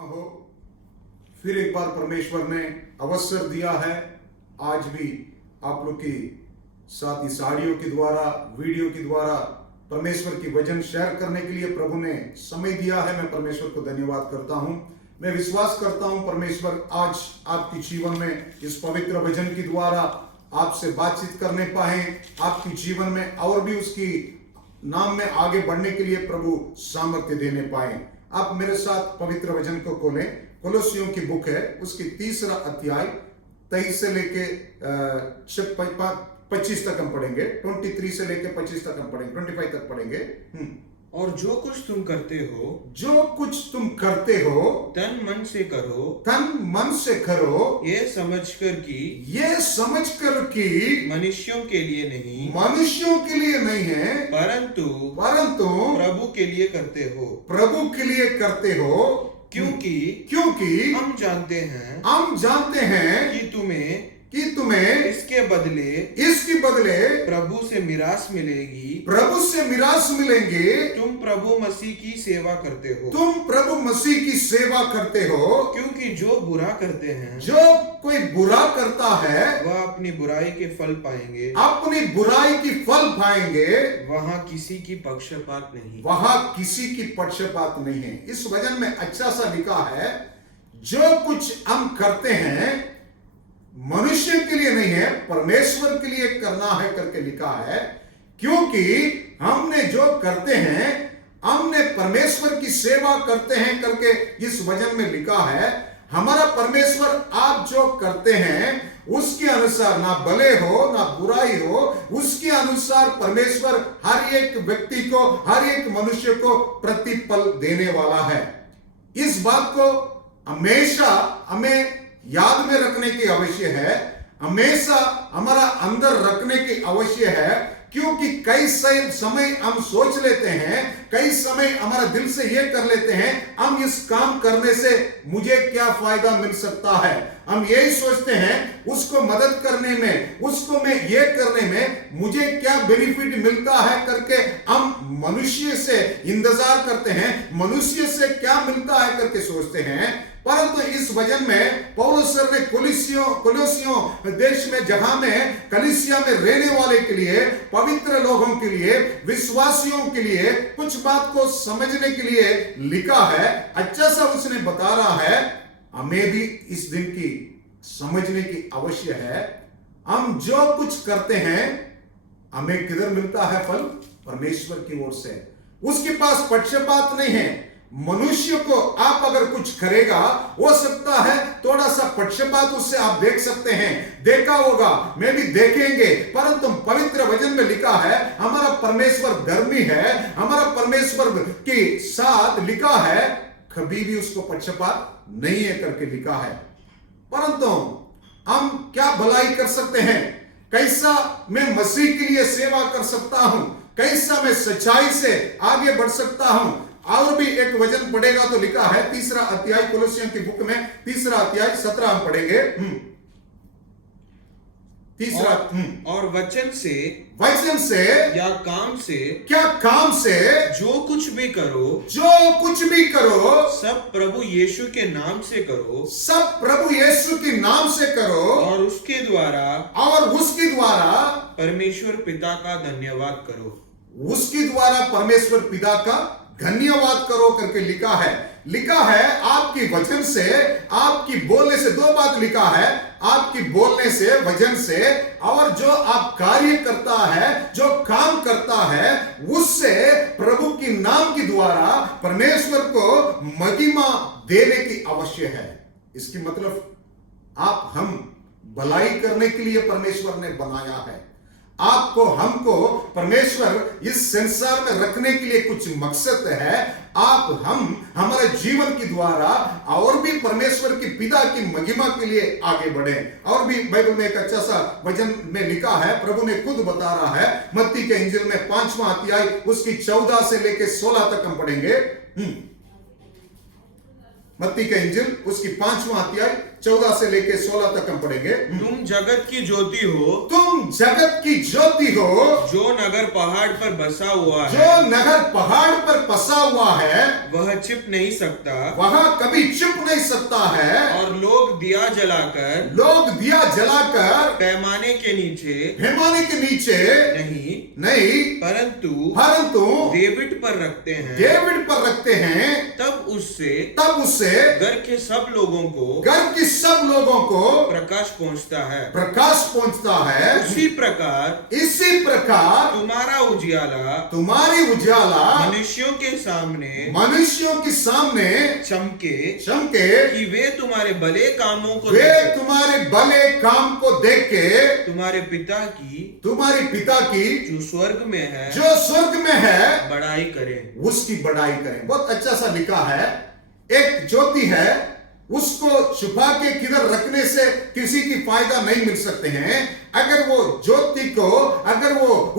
हो, फिर एक बार परमेश्वर ने अवसर दिया है। आज भी आप लोग के साथ इस ऑडियो के द्वारा, वीडियो के द्वारा परमेश्वर की वचन शेयर करने के लिए प्रभु ने समय दिया है। मैं परमेश्वर को धन्यवाद करता हूं। मैं विश्वास करता हूं परमेश्वर आज आपके जीवन में इस पवित्र वचन के द्वारा आपसे बातचीत करने पाए, आपके जीवन में और भी उसकी नाम में आगे बढ़ने के लिए प्रभु सामर्थ्य देने पाए। आप मेरे साथ पवित्र वचन को खोलें। कोलोसियों की बुक है, उसकी 3रा अध्याय 23 से लेके 25 तक हम पढ़ेंगे। 23 से लेके 25 तक हम पढ़ेंगे, 25 तक पढ़ेंगे। और जो कुछ तुम करते हो, जो कुछ तुम करते हो तन मन से करो, तन मन से करो, ये समझकर कि मनुष्यों के लिए नहीं, मनुष्यों के लिए नहीं है, परंतु प्रभु के लिए करते हो। प्रभु के लिए करते हो, क्योंकि हम जानते हैं कि तुम्हें इसके बदले प्रभु से मिरास मिलेगी। तुम प्रभु मसीह की सेवा करते हो। क्योंकि जो बुरा करते हैं, जो कोई बुरा करता है, वह अपनी बुराई के फल पाएंगे। वहाँ किसी की पक्षपात नहीं है। इस वचन में अच्छा सा लिखा है, जो कुछ हम करते हैं मनुष्य के लिए नहीं है, परमेश्वर के लिए करना है करके लिखा है। क्योंकि हमने जो करते हैं, हमने परमेश्वर की सेवा करते हैं करके इस वचन में लिखा है। हमारा परमेश्वर आप जो करते हैं उसके अनुसार, ना भले हो ना बुराई हो, उसके अनुसार परमेश्वर हर एक व्यक्ति को, हर एक मनुष्य को प्रतिफल देने वाला है। इस बात को हमेशा हमें याद में रखने की आवश्यक है, हमेशा हमारा अंदर रखने की आवश्यक है। क्योंकि कई समय हम सोच लेते हैं, कई समय हमारा दिल से यह कर लेते हैं, हम इस काम करने से मुझे क्या फायदा मिल सकता है। हम यही सोचते हैं, उसको मदद करने में, उसको मैं ये करने में मुझे क्या बेनिफिट मिलता है करके हम मनुष्य से इंतजार करते हैं, मनुष्य से क्या मिलता है करके सोचते हैं। परंतु इस वचन में पौलुस सर ने कोलोसियों देश में, जहां में कलीसिया में रहने वाले के लिए, पवित्र लोगों के लिए, विश्वासियों के लिए कुछ बात को समझने के लिए लिखा है। अच्छा सा उसने बता रहा है, हमें भी इस दिन की समझने की आवश्यक है। हम जो कुछ करते हैं हमें किधर मिलता है फल? परमेश्वर की ओर से। उसके पास पक्षपात नहीं है। मनुष्य को आप अगर कुछ करेगा, हो सकता है थोड़ा सा पक्षपात उससे आप देख सकते हैं, देखा होगा, मैं भी देखेंगे। परंतु पवित्र वचन में लिखा है, हमारा परमेश्वर धर्मी है, हमारा परमेश्वर के साथ लिखा है कभी भी उसको पक्षपात नहीं है करके लिखा है। परंतु हम क्या भलाई कर सकते हैं? कैसा मैं मसीह के लिए सेवा कर सकता हूं? कैसा मैं सच्चाई से आगे बढ़ सकता हूं? और भी एक वचन पढ़ेगा तो लिखा है, 3रा अध्याय कोलोसियों की बुक में 3रा अध्याय 17 हम पढ़ेंगे। और वचन से या काम से, क्या काम से, जो कुछ भी करो, सब प्रभु यीशु के नाम से करो, सब प्रभु यीशु के नाम से करो, और उसके द्वारा परमेश्वर पिता का धन्यवाद करो। उसके द्वारा परमेश्वर पिता का धन्यवाद करो करके लिखा है। आपकी वचन से, आपकी बोलने से, 2 बात लिखा है, आपकी बोलने से, वचन से, और जो आप कार्य करता है, जो काम करता है, उससे प्रभु के नाम के द्वारा परमेश्वर को महिमा देने की आवश्यक है। इसकी मतलब हम भलाई करने के लिए परमेश्वर ने बनाया है। आपको, हमको परमेश्वर इस संसार में रखने के लिए कुछ मकसद है। हमारे जीवन के द्वारा और भी परमेश्वर की पिता की महिमा के लिए आगे बढ़े। और भी बाइबल में एक अच्छा सा वचन में लिखा है, प्रभु ने खुद बता रहा है, मत्ती के इंजिल में 5वां अध्याय उसकी 14 से लेकर 16 तक हम पढ़ेंगे। मत्ती के इंजिल उसकी 5वां अध्याय 14 से लेके 16 तक हम पढ़ेंगे। तुम जगत की ज्योति हो, तुम जगत की ज्योति हो, जो नगर पहाड़ पर बसा हुआ जो है, नगर पहाड़ पर बसा हुआ है, वह छिप नहीं सकता, वहां कभी छिप नहीं सकता है। और लोग दिया जलाकर लोग दिया जलाकर पैमाने के नीचे पैमाने के नीचे नहीं परंतु परंतु डेविड पर रखते हैं। डेविड पर रखते हैं। तब उससे घर के सब लोगों को घर के सब लोगों को प्रकाश पहुंचता है। प्रकाश पहुंचता है। इसी प्रकार तुम्हारा तुम्हारी उजाला मनुष्यों के सामने चमके कि वे तुम्हारे भले कामों को तुम्हारे भले काम को देख के तुम्हारे पिता की जो स्वर्ग में है बड़ाई करें। उसकी बड़ाई करें। बहुत अच्छा सा लिखा है। एक ज्योति है, उसको छुपा के किधर रखने से किसी की फायदा नहीं मिल सकते हैं। अगर वो ज्योति को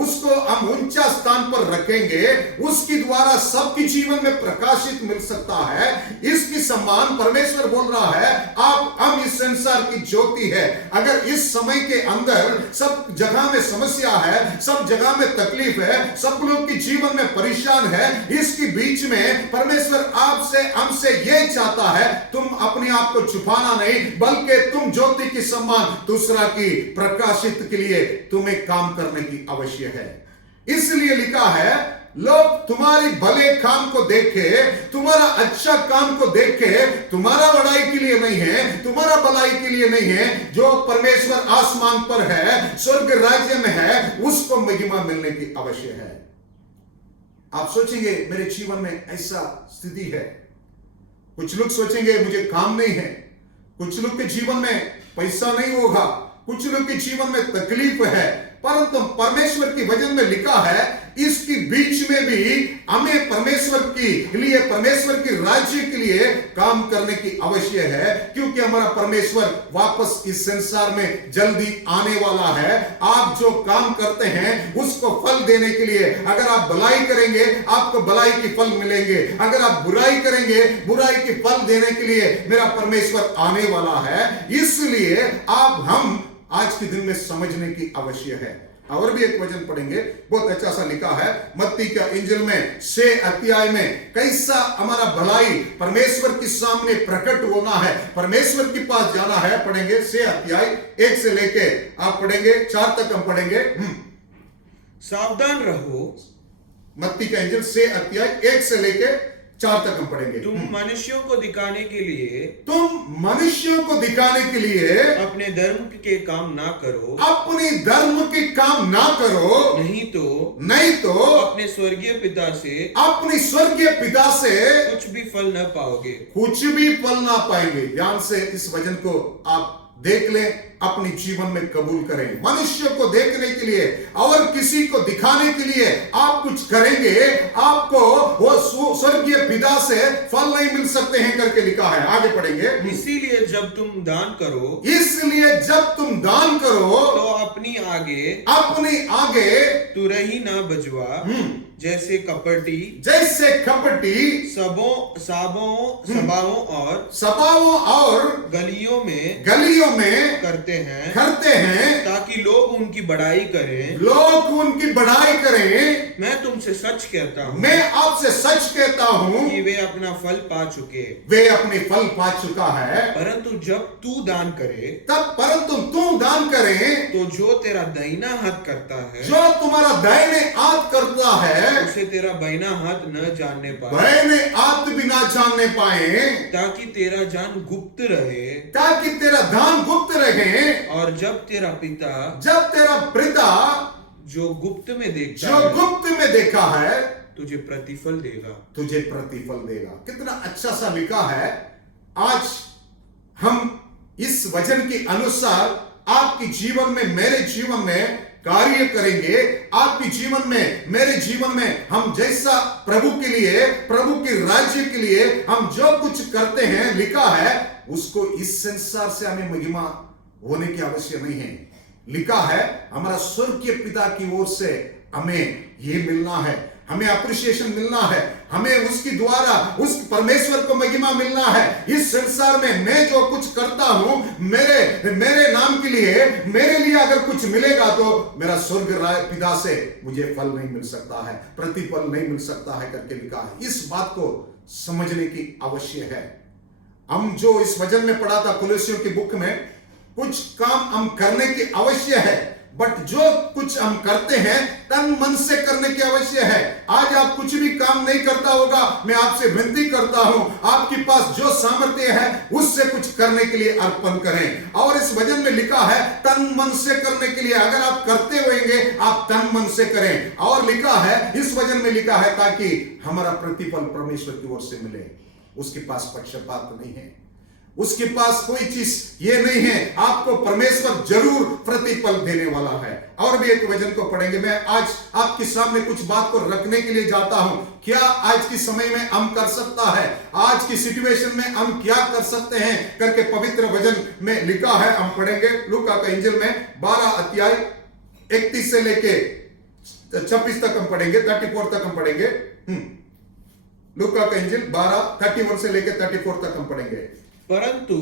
उसको हम ऊंचा स्थान पर रखेंगे, उसके द्वारा सबके जीवन में प्रकाशित मिल सकता है। इसकी सम्मान परमेश्वर बोल रहा है, हम इस संसार की ज्योति है। अगर इस समय के अंदर सब जगह में समस्या है, सब जगह में तकलीफ है, सब लोग के जीवन में परेशान है, इसके बीच में परमेश्वर आपसे हमसे ये चाहता है, तुम अपने आप को छुपाना नहीं, बल्कि तुम ज्योति की सम्मान दूसरा की प्रकाश के लिए तुम्हें काम करने की आवश्यक है। इसलिए लिखा है, लोग तुम्हारी भले काम को देखे, तुम्हारा अच्छा काम को देखे, तुम्हारा बड़ाई के लिए नहीं है, तुम्हारा भलाई के लिए नहीं है। जो परमेश्वर आसमान पर है, स्वर्ग राज्य में है, उसको महिमा मिलने की आवश्यक है। आप सोचेंगे मेरे जीवन में ऐसा स्थिति है। कुछ लोग सोचेंगे मुझे काम नहीं है, कुछ लोग के जीवन में पैसा नहीं होगा, कुछ लोग के जीवन में तकलीफ है, परंतु परमेश्वर की वचन में लिखा है, इसके बीच में भी हमें परमेश्वर की राज्य के लिए काम करने की आवश्यक है, क्योंकि हमारा परमेश्वर वापस इस संसार में जल्दी आने वाला है। आप जो काम करते हैं उसको फल देने के लिए, अगर आप भलाई करेंगे आपको भलाई के फल मिलेंगे, अगर आप बुराई करेंगे बुराई के फल देने के लिए मेरा परमेश्वर आने वाला है। इसलिए हम आज के दिन में समझने की आवश्यक है। और भी एक वचन पढ़ेंगे, बहुत अच्छा सा लिखा है मत्ती का इंजिल में 6 अध्याय में, कैसा हमारा भलाई परमेश्वर के सामने प्रकट होना है, परमेश्वर के पास जाना है। पढ़ेंगे 6 अध्याय 1 से लेके आप पढ़ेंगे 4 तक हम पढ़ेंगे। सावधान रहो, मत्ती का इंजिल 6 अध्याय 1 से लेके 4 तक हम पढ़ेंगे। तुम मनुष्यों को दिखाने के लिए अपने धर्म के काम ना करो, अपने धर्म के काम ना करो, नहीं तो अपने स्वर्गीय पिता से कुछ भी फल न पाओगे। कुछ भी फल ना पाएंगे। ध्यान से इस वचन को आप देख लें, अपने जीवन में कबूल करें। मनुष्य को देखने के लिए और किसी को दिखाने के लिए आप कुछ करेंगे, आपको वो स्वर्गीय पिता से फल नहीं मिल सकते हैं करके लिखा है। आगे पढ़ेंगे। इसीलिए जब तुम दान करो तो अपनी आगे तुरही न बजवा, जैसे कपटी सभाओं और गलियों में करते हैं ताकि लोग उनकी बड़ाई करें। मैं तुमसे सच कहता हूँ, मैं आपसे सच कहता हूँ कि वे अपना फल पा चुके, वे अपने फल पा चुका है। परंतु जब तू दान करे तो जो तेरा दाहिना हाथ करता है, जो तुम्हारा दाहिने हाथ करता है, उसे तेरा बाइना हाथ न जानने पाए, दाहिने हाथ भी ना जानने पाए, ताकि तेरा दान गुप्त रहे, और जब तेरा पिता जो गुप्त में देखा है तुझे प्रतिफल देगा। कितना अच्छा सा लिखा है। आज हम इस वचन के अनुसार आपके जीवन में, मेरे जीवन में कार्य करेंगे। आपके जीवन में, मेरे जीवन में हम जैसा प्रभु के लिए, प्रभु के राज्य के लिए हम जो कुछ करते हैं, लिखा है उसको इस संसार से हमें महिमा होने की आवश्यक नहीं है। लिखा है हमारा स्वर्गीय पिता की ओर से हमें ये मिलना है। हमें अप्रिसिएशन मिलना है, हमें उसकी द्वारा उस परमेश्वर को महिमा मिलना है। इस संसार में मैं जो कुछ करता हूं, मेरे नाम के लिए, मेरे लिए अगर कुछ मिलेगा तो मेरा स्वर्ग पिता से मुझे फल नहीं मिल सकता है, प्रतिफल नहीं मिल सकता है करके लिखा है। इस बात को समझने की आवश्यक है। हम जो इस वचन में पढ़ा था कुलुस्सियों की बुक में, कुछ काम हम करने की आवश्यक है, बट जो कुछ हम करते हैं तन मन से करने की आवश्यक है। आज आप कुछ भी काम नहीं करता होगा, मैं आपसे विनती करता हूं, आपके पास जो सामर्थ्य है उससे कुछ करने के लिए अर्पण करें। और इस वचन में लिखा है तन मन से करने के लिए, अगर आप करते होंगे आप तन मन से करें। और लिखा है, इस वचन में लिखा है, ताकि हमारा प्रतिफल परमेश्वर की ओर से मिले। उसके पास पक्षपात नहीं है, उसके पास कोई चीज ये नहीं है, आपको परमेश्वर जरूर प्रतिफल देने वाला है। और भी एक वचन को पढ़ेंगे। मैं आज आपके सामने कुछ बात को रखने के लिए जाता हूं। क्या आज की समय में हम कर सकता है, आज की सिचुएशन में हम क्या कर सकते हैं करके पवित्र वचन में लिखा है। हम पढ़ेंगे लूका का इंजिल में 12 अध्याय 31 से लेके 26 तक हम पढ़ेंगे, 34 तक हम पढ़ेंगे। लूका का इंजिल 12 31 से लेके 34 तक हम पढ़ेंगे। परंतु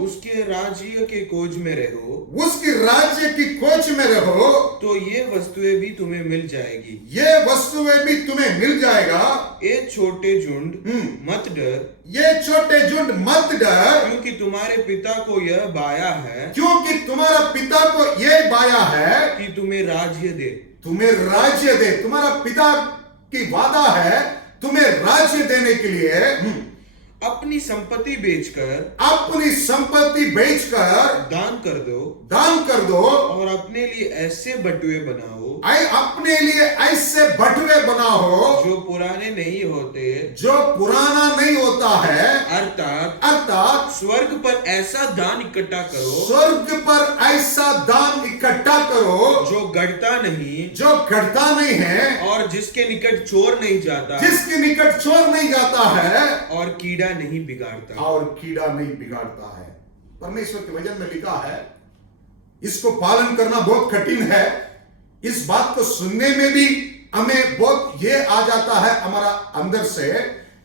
उसके राज्य के खोज में रहो, उसकी राज्य की खोज में रहो, तो ये वस्तुएं भी तुम्हें मिल जाएगी, ये वस्तुएं भी तुम्हें मिल जाएगा। ये छोटे झुंड मत डर, ये छोटे झुंड मत डर, क्योंकि तुम्हारे पिता को यह बाया है, क्योंकि तुम्हारा पिता को यह बाया है कि तुम्हें राज्य दे, तुम्हें राज्य दे। तुम्हारा पिता की वादा है तुम्हें राज्य देने के लिए। अपनी संपत्ति बेचकर, अपनी संपत्ति बेचकर दान कर दो, दान कर दो, और अपने लिए ऐसे बटुए बनाओ, अपने लिए ऐसे बटुए बनाओ जो पुराने नहीं होते, जो पुराना नहीं होता है, अर्थात स्वर्ग पर ऐसा दान इकट्ठा करो, स्वर्ग पर ऐसा दान इकट्ठा करो जो घटता नहीं, जो घटता नहीं है, और जिसके निकट चोर नहीं जाता, जिसके निकट चोर नहीं जाता है, और कीड़ा नहीं बिगाड़ता, और कीड़ा नहीं बिगाड़ता है। परमेश्वर के वचन में लिखा है, इसको पालन करना बहुत कठिन है। इस बात को सुनने में भी हमें बहुत ये आ जाता है हमारा अंदर से।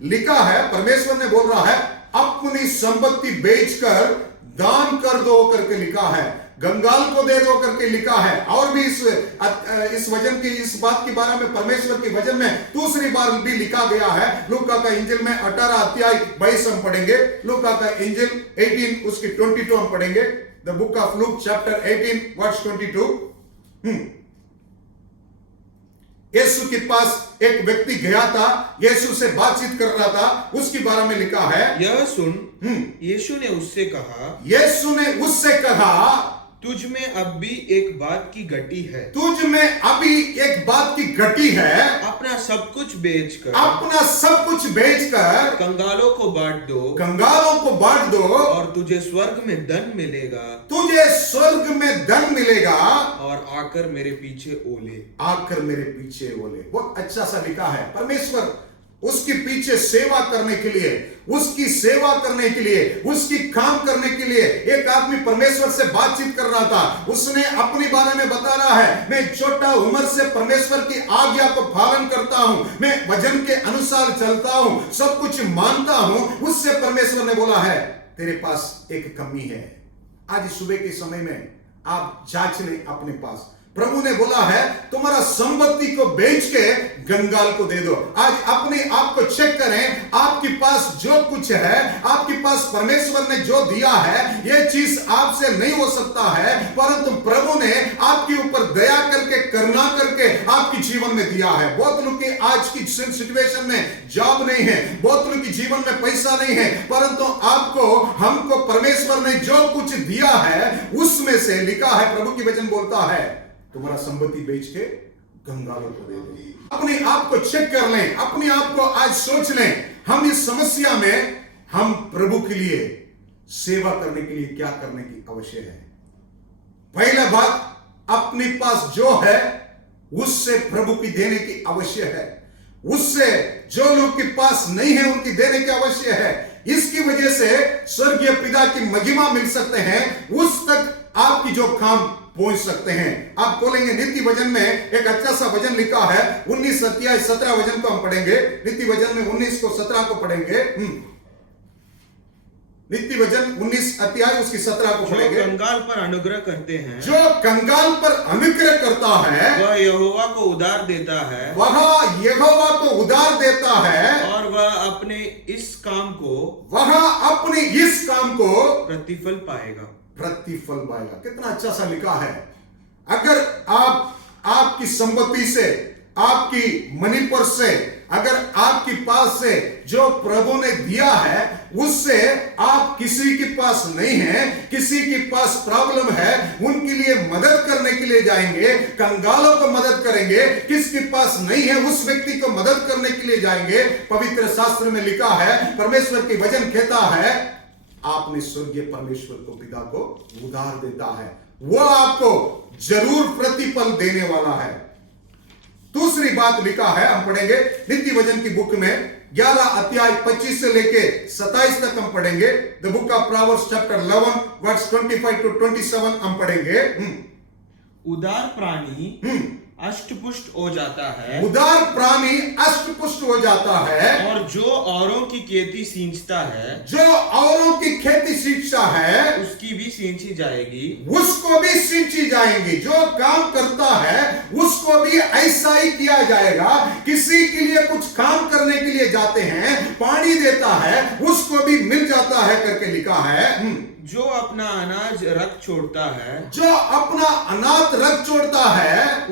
लिखा है, परमेश्वर ने बोल रहा है अपनी संपत्ति बेचकर दान कर दो करके लिखा है, कंगाल को दे दो करके लिखा है। और भी इस वचन की, इस बात के बारे में परमेश्वर के वचन में दूसरी बार भी लिखा गया है। लूका का इंजिल में 18 अध्याय 22 हम पढ़ेंगे। लूका का इंजिल 18 उसकी 22 हम पढ़ेंगे। The book of Luke chapter 18 verse 22। Yeshu के पास एक व्यक्ति गया था, यीशु से बातचीत कर रहा था, उसके बारे में लिखा है, यह सुन, यीशु ने उससे कहा, यीशु ने उससे कहा, तुझ में अब भी एक बात की घटी है, तुझ में अभी एक बात की घटी है। अपना सब कुछ बेचकर, अपना सब कुछ बेचकर कंगालों को बांट दो, कंगालों को बांट दो, और तुझे स्वर्ग में धन मिलेगा, तुझे स्वर्ग में धन मिलेगा, और आकर मेरे पीछे ओले, आकर मेरे पीछे ओले। बहुत अच्छा सा लिखा है। परमेश्वर उसके पीछे सेवा करने के लिए, उसकी सेवा करने के लिए, उसकी काम करने के लिए एक आदमी परमेश्वर से बातचीत कर रहा था। उसने अपने बारे में बता रहा है, मैं छोटा उम्र से परमेश्वर की आज्ञा को पालन करता हूं, मैं वचन के अनुसार चलता हूं, सब कुछ मानता हूं। उससे परमेश्वर ने बोला है, तेरे पास एक कमी है। आज सुबह के समय में आप जांच लें अपने पास। प्रभु ने बोला है तुम्हारा संपत्ति को बेच के कंगाल को दे दो। आज अपने आप को चेक करें, आपके पास जो कुछ है, आपके पास परमेश्वर ने जो दिया है, यह चीज आपसे नहीं हो सकता है, परंतु प्रभु ने आपके ऊपर दया करके, करुणा करके आपके जीवन में दिया है। बहुत लोग के आज की सिचुएशन में जॉब नहीं है, बहुत लोग के जीवन में पैसा नहीं है, परंतु आपको, हमको परमेश्वर ने जो कुछ दिया है उसमें से लिखा है, प्रभु की वचन बोलता है तुम्हारा संपत्ति बेच के कंगालों को दे दे। अपने आप को चेक कर लें, अपने आप को आज सोच लें, हम इस समस्या में हम प्रभु के लिए सेवा करने के लिए क्या करने की आवश्यक है। पहला बात, अपने पास जो है उससे प्रभु की देने की आवश्यक है। उससे जो लोग के पास नहीं है उनकी देने की आवश्यक है। इसकी वजह से स्वर्गीय पिता की महिमा मिल सकते हैं। उस तक आपकी जो काम पहुंच सकते हैं। आप बोलेंगे नीति वचन में एक अच्छा सा वचन लिखा है, 19 अध्याय 17 वचन को हम पढ़ेंगे। नीति वचन में 19 को 17 को पढ़ेंगे। नीति वचन 19 अध्याय उसकी 17 को पढ़ेंगे। जो कंगाल पर अनुग्रह करते हैं, जो कंगाल पर अनुग्रह करता है, वह यहोवा को उधार देता है, वह यहोवा को उधार देता है, और वह अपने इस काम को प्रतिफल पाएगा। प्रतिफल पाएगा। कितना अच्छा सा लिखा है। अगर आपकी संपत्ति से, आपकी मनी पर्स से, अगर आपके पास से जो प्रभु ने दिया है उससे आप किसी के पास नहीं है, किसी के पास प्रॉब्लम है, उनके लिए मदद करने के लिए जाएंगे, कंगालों को मदद करेंगे, किसके पास नहीं है उस व्यक्ति को मदद करने के लिए जाएंगे। पवित्र शास्त्र में लिखा है, परमेश्वर की वचन कहता है, आपने स्वर्गीय परमेश्वर को, पिता को उधार देता है, वो आपको जरूर प्रतिफल देने वाला है। दूसरी बात लिखा है, हम पढ़ेंगे नीति वचन की बुक में 11 अध्याय 25 से लेके 27 तक हम पढ़ेंगे। The book of Proverbs chapter 11 verse 25 to 27 हम पढ़ेंगे। उदार प्राणी अष्टपुष्ट हो जाता है, उदार प्राणी अष्टपुष्ट हो जाता है, और जो औरों की खेती सींचता है, जो औरों की खेती सींचता है, उसकी भी सींची जाएगी, उसको भी सींची जाएंगी। जो काम करता है उसको भी ऐसा ही किया जाएगा। किसी के लिए कुछ काम करने के लिए जाते हैं, पानी देता है, उसको भी मिल जाता है करके लिखा है। जो अपना अनाज रख छोड़ता है, जो अपना अनाज रख छोड़ता है,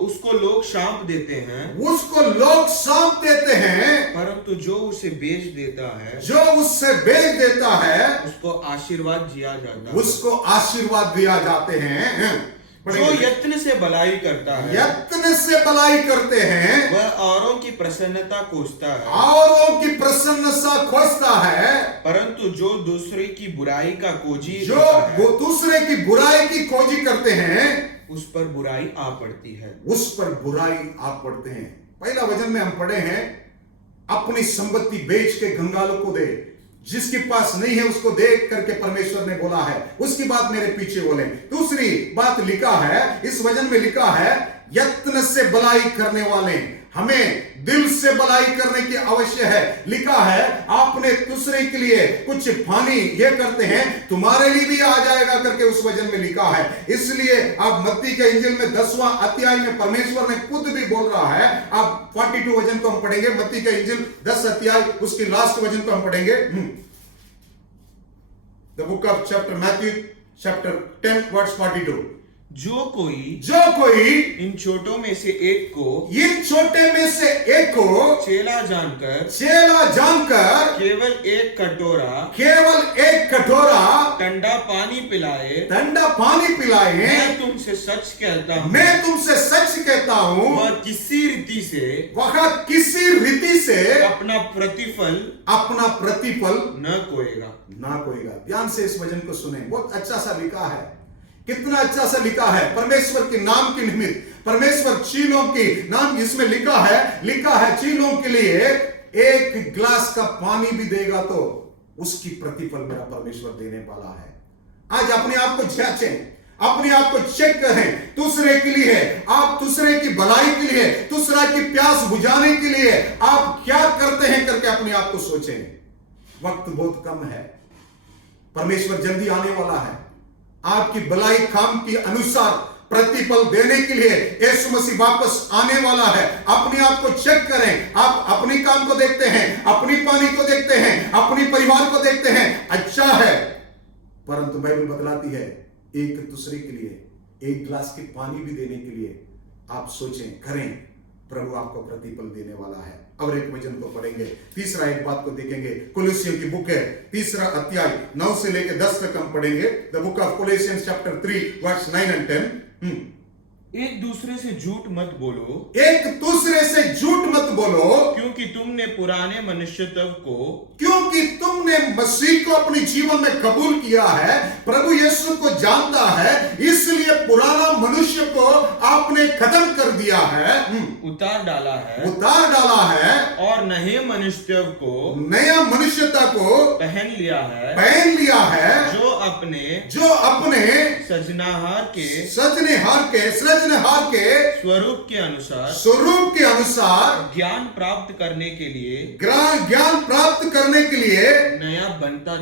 उसको लोग शांप देते हैं, उसको लोग सौंप देते हैं, परंतु जो उसे बेच देता है, जो उससे बेच देता है, उसको आशीर्वाद दिया जाता है, उसको आशीर्वाद दिया जाते हैं। जो यत्न से भलाई करता है, यत्न से भलाई करते हैं, वह औरों की प्रसन्नता खोजता है, औरों की प्रसन्नता खोजता है, परंतु जो दूसरे की बुराई का खोजी, जो वो दूसरे की बुराई की खोजी करते हैं, उस पर बुराई आ पड़ती है। उस पर बुराई आ पड़ते हैं। पहला वचन में हम पढ़े हैं, अपनी संपत्ति बेच के कंगालों को दे, जिसके पास नहीं है उसको देख करके परमेश्वर ने बोला है, उसकी बात मेरे पीछे बोले। दूसरी बात लिखा है, इस वचन में लिखा है, यत्न से भलाई करने वाले, हमें दिल से भलाई करने की आवश्यक है। लिखा है, आपने दूसरे के लिए कुछ पानी ये करते हैं, तुम्हारे लिए भी आ जाएगा करके उस वचन में लिखा है। इसलिए आप मत्ती के इंजिल में 10वां अध्याय में परमेश्वर ने खुद भी बोल रहा है। आप 42 वचन को हम पढ़ेंगे, मत्ती के इंजिल 10 अध्याय उसकी लास्ट वचन को हम पढ़ेंगे। The book of chapter Matthew chapter 10 verse 42। जो कोई इन छोटों में से एक को चेला जानकर केवल एक कटोरा ठंडा पानी पिलाए, मैं तुमसे सच कहता हूं, वह किसी रीति से अपना प्रतिफल न खोएगा। ध्यान से इस वचन को सुने, बहुत अच्छा सा लिखा है। कितना अच्छा सा लिखा है। परमेश्वर के नाम के निमित्त, परमेश्वर चीलों की नाम इसमें लिखा है चीलों के लिए एक गिलास का पानी भी देगा तो उसकी प्रतिफल मेरा परमेश्वर देने वाला है। आज अपने आप को जांचें, अपने आप को चेक करें, दूसरे के लिए आप, दूसरे की भलाई के लिए, दूसरा की प्यास बुझाने के लिए आप क्या करते हैं करके अपने आप को सोचें। वक्त बहुत कम है, परमेश्वर जल्दी आने वाला है। आपकी भलाई काम के अनुसार प्रतिफल देने के लिए यीशु मसीह वापस आने वाला है। अपने आप को चेक करें। आप अपने काम को देखते हैं, अपनी पानी को देखते हैं, अपनी परिवार को देखते हैं, अच्छा है, परंतु बाइबल बतलाती है एक दूसरे के लिए एक गिलास की पानी भी देने के लिए आप सोचें, करें, प्रभु आपको प्रतिफल देने वाला है। और एक वचन को पढ़ेंगे, तीसरा एक बात को देखेंगे। कोलोसियों की बुक है, 3 अध्याय 9 से लेकर 10 तक हम पढ़ेंगे। The book of Colossians chapter 3 verse 9 and 10। एक दूसरे से झूठ मत बोलो, क्योंकि तुमने पुराने मनुष्यत्व क्योंकि तुमने मसीह को अपने जीवन में कबूल किया है, प्रभु यीशु को जानता है, इसलिए पुराना मनुष्य को आपने खत्म कर दिया है, उतार डाला है और नए मनुष्य को, नया मनुष्यता को पहन लिया है जो अपने सृजनहार के स्वरूप के अनुसार ज्ञान प्राप्त करने के लिए नया बनता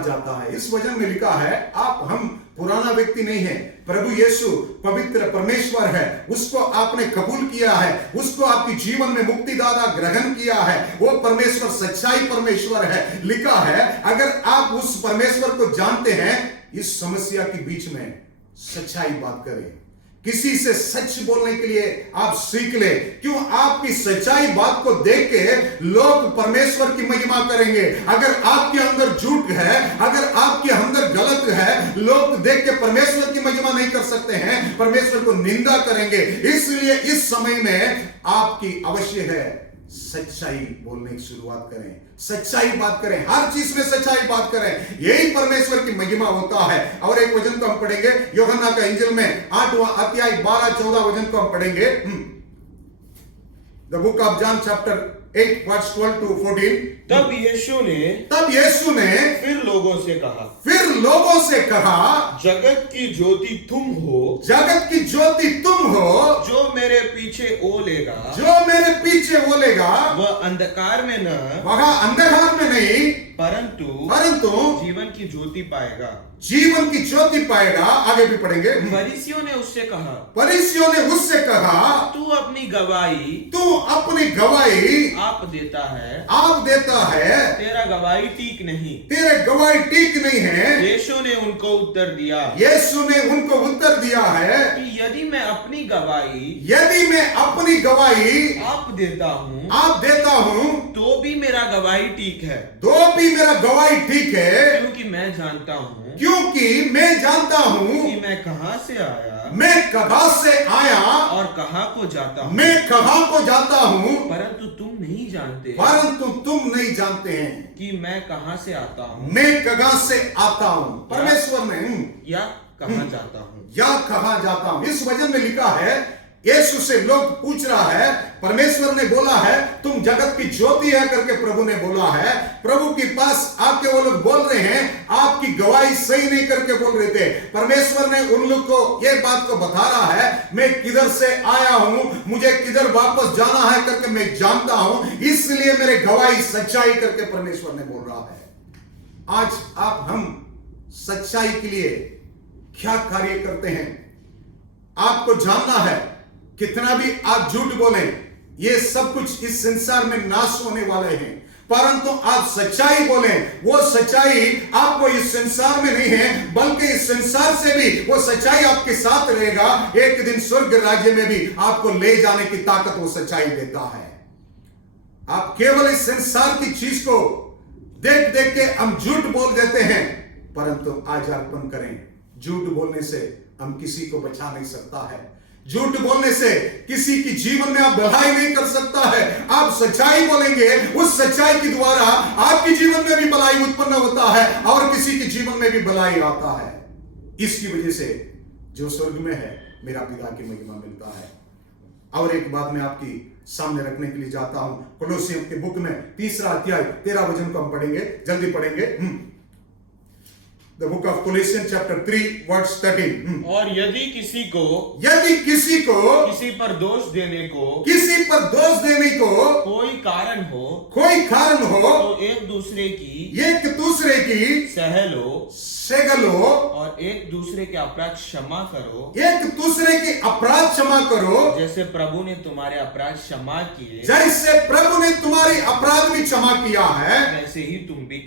जाता है। इस वचन में लिखा है हम पुराना व्यक्ति नहीं है, प्रभु यीशु पवित्र परमेश्वर है, उसको आपने कबूल किया है, उसको आपके जीवन में मुक्तिदाता ग्रहण किया है, वो परमेश्वर सच्चाई परमेश्वर है। लिखा है अगर आप उस परमेश्वर को जानते हैं, इस समस्या के बीच में सच्चाई बात करें, किसी से सच बोलने के लिए आप सीख ले। क्यों? आपकी सच्चाई बात को देख के लोग परमेश्वर की महिमा करेंगे। अगर आपके अंदर झूठ है, अगर आपके अंदर गलत है, लोग देख के परमेश्वर की महिमा नहीं कर सकते हैं, परमेश्वर को निंदा करेंगे। इसलिए इस समय में आपकी अवश्य है सच्चाई बोलने की शुरुआत करें, सच्चाई बात करें, हर चीज में सच्चाई बात करें, यही परमेश्वर की महिमा होता है। और एक वचन को हम पढ़ेंगे यूहन्ना का इंजिल में 8वां अध्याय 12-14 वचन को हम पढ़ेंगे। The book of John chapter 8 verse 12 to 14। तब यीशु ने फिर लोगों से कहा जगत की ज्योति तुम हो, जो मेरे पीछे ओलेगा वह अंधकार में नहीं परंतु जीवन की ज्योति पाएगा। आगे भी पढ़ेंगे। फरीसियों ने उससे कहा तू अपनी गवाही आप देता है, तेरा गवाही ठीक नहीं है। यीशु ने उनको उत्तर दिया है कि यदि मैं अपनी गवाही आप देता हूँ तो भी मेरा गवाही ठीक है, क्योंकि मैं जानता हूँ कि मैं कहाँ से आया और कहाँ को जाता हूँ, परंतु तुम नहीं जानते हैं कि मैं कहाँ से आता हूँ, परमेश्वर ने या कहाँ जाता हूँ। इस वचन में लिखा है यीशु से लोग पूछ रहा है, परमेश्वर ने बोला है तुम जगत की ज्योति है करके प्रभु ने बोला है। प्रभु के पास आके वो लोग बोल रहे हैं आपकी गवाही सही नहीं करके बोल रहे थे। परमेश्वर ने उन लोग को ये बात को बता रहा है मैं किधर से आया हूं, मुझे किधर वापस जाना है करके मैं जानता हूं, इसलिए मेरे गवाही सच्चाई करके परमेश्वर ने बोल रहा है। आज हम सच्चाई के लिए क्या कार्य करते हैं आपको जानना है। कितना भी आप झूठ बोलें, ये सब कुछ इस संसार में नाश होने वाले हैं, परंतु आप सच्चाई बोलें, वो सच्चाई आपको इस संसार में नहीं है बल्कि इस संसार से भी वो सच्चाई आपके साथ रहेगा। एक दिन स्वर्ग राज्य में भी आपको ले जाने की ताकत वो सच्चाई देता है। आप केवल इस संसार की चीज को देख देख के हम झूठ बोल देते हैं, परंतु आज अर्पण करें। झूठ बोलने से हम किसी को बचा नहीं सकता है, झूठ बोलने से किसी की जीवन में आप भलाई नहीं कर सकता है। आप सच्चाई बोलेंगे, उस सच्चाई के द्वारा आपके जीवन में भी भलाई उत्पन्न होता है और किसी के जीवन में भी भलाई आता है। इसकी वजह से जो स्वर्ग में है मेरा पिता की महिमा मिलता है। और एक बात मैं आपकी सामने रखने के लिए जाता हूं, कोलोसियों के बुक में 3रा अध्याय 13 वचन को हम पढ़ेंगे, जल्दी पढ़ेंगे। The book of Colossians chapter 3 verse 13। और यदि किसी को किसी पर दोष देने को कोई कारण हो तो एक दूसरे की सह लो और एक दूसरे के अपराध क्षमा करो, जैसे प्रभु ने तुम्हारे अपराध क्षमा किए, जैसे प्रभु ने तुम्हारे अपराध भी क्षमा किया है वैसे ही तुम भी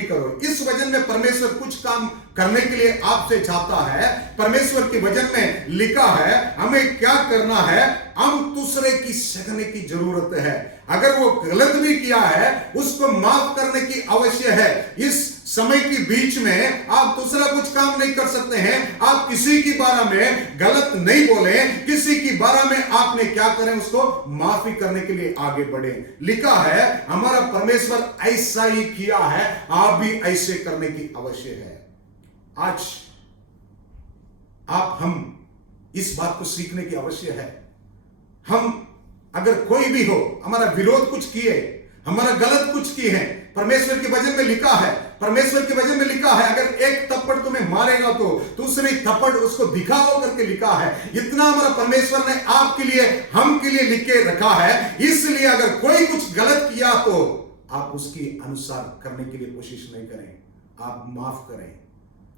करो। इस वचन में परमेश्वर कुछ काम करने के लिए आपसे चाहता है। परमेश्वर के वचन में लिखा है हमें क्या करना है, हम दूसरे की सहने की जरूरत है। अगर वो गलत भी किया है उसको माफ करने की आवश्यक है। इस समय के बीच में आप दूसरा कुछ काम नहीं कर सकते हैं। आप किसी के बारे में गलत नहीं बोले, किसी के बारे में आपने क्या करें उसको माफी करने के लिए आगे बढ़े। लिखा है हमारा परमेश्वर ऐसा ही किया है, आप भी ऐसे करने की आवश्यक है। आज हम इस बात को सीखने की आवश्यक है। हम अगर कोई भी हो हमारा विरोध कुछ किए, हमारा गलत कुछ किए हैं, परमेश्वर के वचन में लिखा है, परमेश्वर के वचन में लिखा है अगर एक थप्पड़ तुम्हें मारेगा तो दूसरी थप्पड़ उसको दिखाओ करके लिखा है। इतना हमारा परमेश्वर ने आपके लिए, हम के लिए लिख के रखा है। इसलिए अगर कोई कुछ गलत किया तो आप उसके अनुसार करने के लिए कोशिश नहीं करें, आप माफ करें,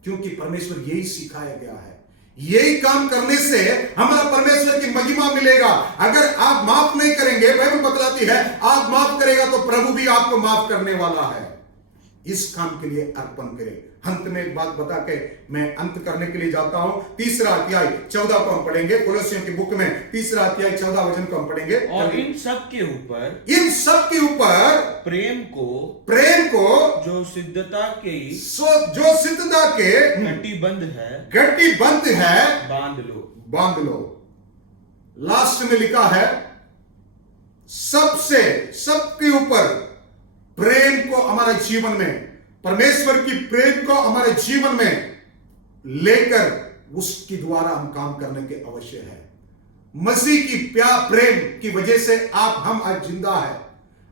क्योंकि परमेश्वर यही सिखाया गया है। यही काम करने से हमारा परमेश्वर की महिमा मिलेगा। अगर आप माफ नहीं करेंगे, बाइबल बतलाती है आप माफ करेगा तो प्रभु भी आपको माफ करने वाला है। इस काम के लिए अर्पण करें। अंत में एक बात बता के मैं अंत करने के लिए जाता हूं। 3 अध्याय 14 को हम पढ़ेंगे, कोलोसियों की बुक में 3 अध्याय 14 वचन को हम पढ़ेंगे। और इन सब के ऊपर प्रेम को जो सिद्धता के गट्टीबंध है बांध लो। लास्ट में लिखा है सबके ऊपर प्रेम को हमारे जीवन में, परमेश्वर की प्रेम को हमारे जीवन में लेकर उसके द्वारा हम काम करने के आवश्यक है। मसीह की प्यार प्रेम की वजह से हम आज जिंदा है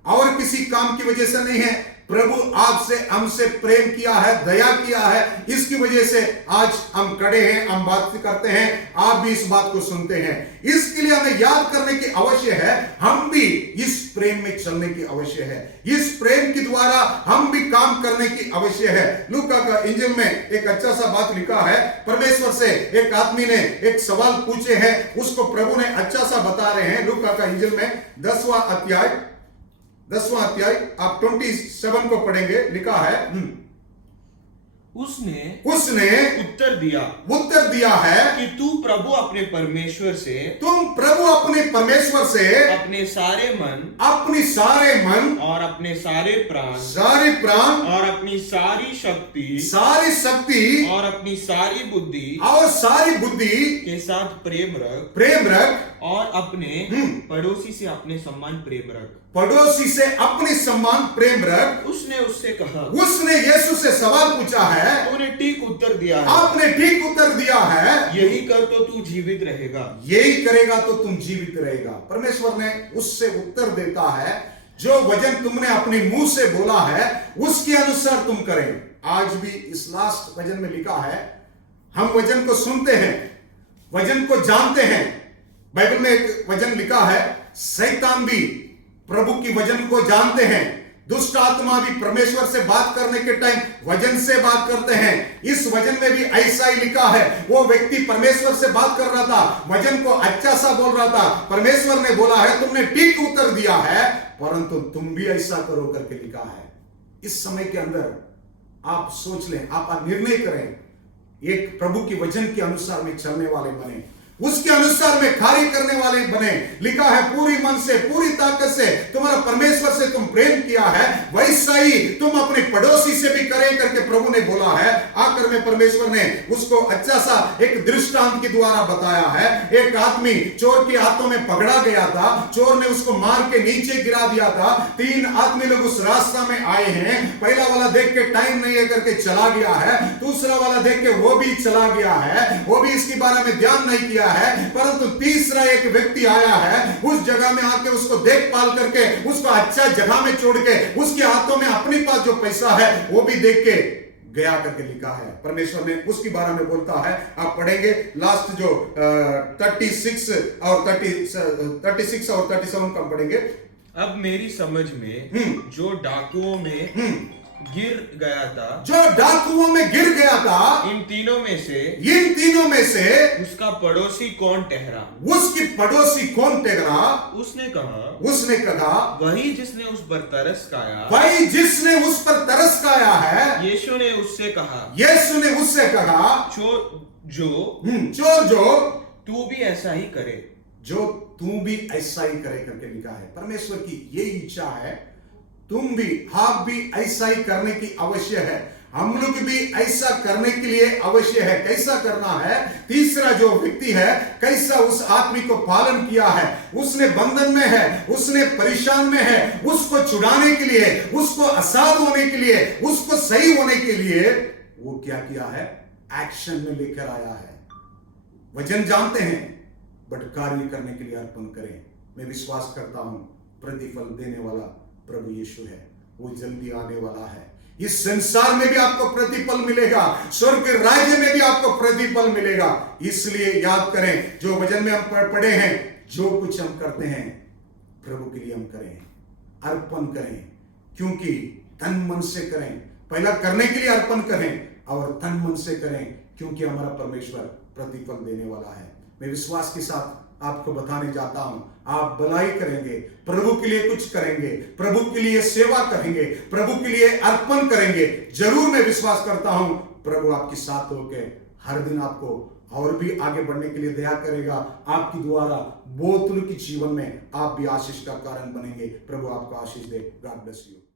और किसी काम की वजह से नहीं है। प्रभु आपसे हमसे प्रेम किया है, दया किया है, इसकी वजह से आज हम खड़े हैं, हम बात करते हैं, आप भी इस बात को सुनते हैं। इसके लिए हमें याद करने की आवश्यक है, हम भी इस प्रेम में चलने की आवश्यक है, इस प्रेम के द्वारा हम भी काम करने की आवश्यक है। लूका का इंजिल में एक अच्छा सा बात लिखा है। परमेश्वर से एक आदमी ने एक सवाल पूछे हैं, उसको प्रभु ने अच्छा सा बता रहे हैं। लूका का इंजिल में 10वां अध्याय आप 27 को पढ़ेंगे। लिखा है उसने उत्तर दिया है कि तुम प्रभु अपने परमेश्वर से अपने सारे मन और अपने सारे प्राण और अपनी सारी शक्ति और अपनी सारी बुद्धि के साथ प्रेम रख और अपने पड़ोसी से अपने समान प्रेम रख। उसने उससे कहा, उसने यीशु से सवाल पूछा है, तूने ठीक उत्तर दिया है, आपने ठीक उत्तर दिया है, यही कर तो तू जीवित रहेगा, यही करेगा तो तुम जीवित रहेगा। परमेश्वर ने उससे उत्तर देता है, जो वचन तुमने अपने मुंह से बोला है उसके अनुसार तुम करें। आज भी इस लास्ट वचन में लिखा है, हम वचन को सुनते हैं, वचन को जानते हैं। बाइबल में एक वचन लिखा है, शैतान भी प्रभु की वचन को जानते हैं, दुष्ट आत्मा भी परमेश्वर से बात करने के टाइम वचन से बात करते हैं। इस वचन में भी ऐसा ही लिखा है, वो व्यक्ति परमेश्वर से बात कर रहा था, वचन को अच्छा सा बोल रहा था, परमेश्वर ने बोला है तुमने ठीक उत्तर दिया है, परंतु तुम भी ऐसा करो करके लिखा है। इस समय के अंदर आप सोच लें, आप निर्णय करें, एक प्रभु की वचन के अनुसार में चलने वाले बने, उसके अनुसार में कार्य करने वाले बने। लिखा है पूरी मन से, पूरी ताकत से तुम्हारा परमेश्वर से तुम प्रेम किया है, वैसा ही तुम अपने पड़ोसी से भी करें करके प्रभु ने बोला है। आखिर में परमेश्वर ने उसको अच्छा सा एक दृष्टांत के द्वारा बताया है। एक आदमी चोर के हाथों में पकड़ा गया था, चोर ने उसको मार के नीचे गिरा दिया था। 3 आदमी लोग उस रास्ता में आए हैं, पहला वाला देख के टाइम नहीं है करके चला गया है, दूसरा वाला देख के वो भी चला गया है, वो भी इसके बारे में ध्यान नहीं किया है, परंतु तीसरा एक व्यक्ति आया है, उस जगह में आके उसको देखभाल करके उसको अच्छा जगह में छोड़ के उसके हाथों में अपने पास जो पैसा है वो भी देख के गया करके लिखा है। परमेश्वर ने उसके बारे में बोलता है, आप पढ़ेंगे लास्ट जो 36 और 37 को हम पढ़ेंगे। अब मेरी समझ में जो डाकुओं में गिर गया था, इन तीनों में से उसका पड़ोसी कौन ठहरा? उसकी पड़ोसी कौन ठहरा? उसने कहा वही जिसने उस पर तरस खाया है। यीशु ने उससे कहा चोर जो तू भी ऐसा ही करे, करके लिखा है। परमेश्वर की यही इच्छा है, तुम भी आप भी ऐसा ही करने की आवश्यक है। हम लोग भी ऐसा करने के लिए अवश्य है। कैसा करना है? तीसरा जो व्यक्ति है, कैसा उस आदमी को पालन किया है, उसने बंधन में है, उसने परेशान में है, उसको छुड़ाने के लिए, उसको आजाद होने के लिए, उसको सही होने के लिए वो क्या किया है? एक्शन में लेकर आया है। वचन जानते हैं बट कार्य करने के लिए अर्पण करें। मैं विश्वास करता हूं प्रतिफल देने वाला प्रभु यीशु है, वो जल्दी आने वाला है। इस संसार में भी आपको प्रतिफल मिलेगा, स्वर्ग के राज्य में भी आपको प्रतिफल मिलेगा। इसलिए याद करें, जो वचन में हम पढ़े हैं, जो कुछ हम करते हैं प्रभु के लिए हम करें, अर्पण करें, क्योंकि तन मन से करें। पहला करने के लिए अर्पण करें और तन मन से करें, क्योंकि हमारा परमेश्वर प्रतिफल देने वाला है। मैं विश्वास के साथ आपको बताने जाता हूं, आप भलाई करेंगे, प्रभु के लिए कुछ करेंगे, प्रभु के लिए सेवा करेंगे, प्रभु के लिए अर्पण करेंगे, जरूर मैं विश्वास करता हूं प्रभु आपके साथ होकर हर दिन आपको और भी आगे बढ़ने के लिए दया करेगा। आपकी द्वारा बहुतों के जीवन में आप भी आशीष का कारण बनेंगे। प्रभु आपको आशीष दे। God bless you.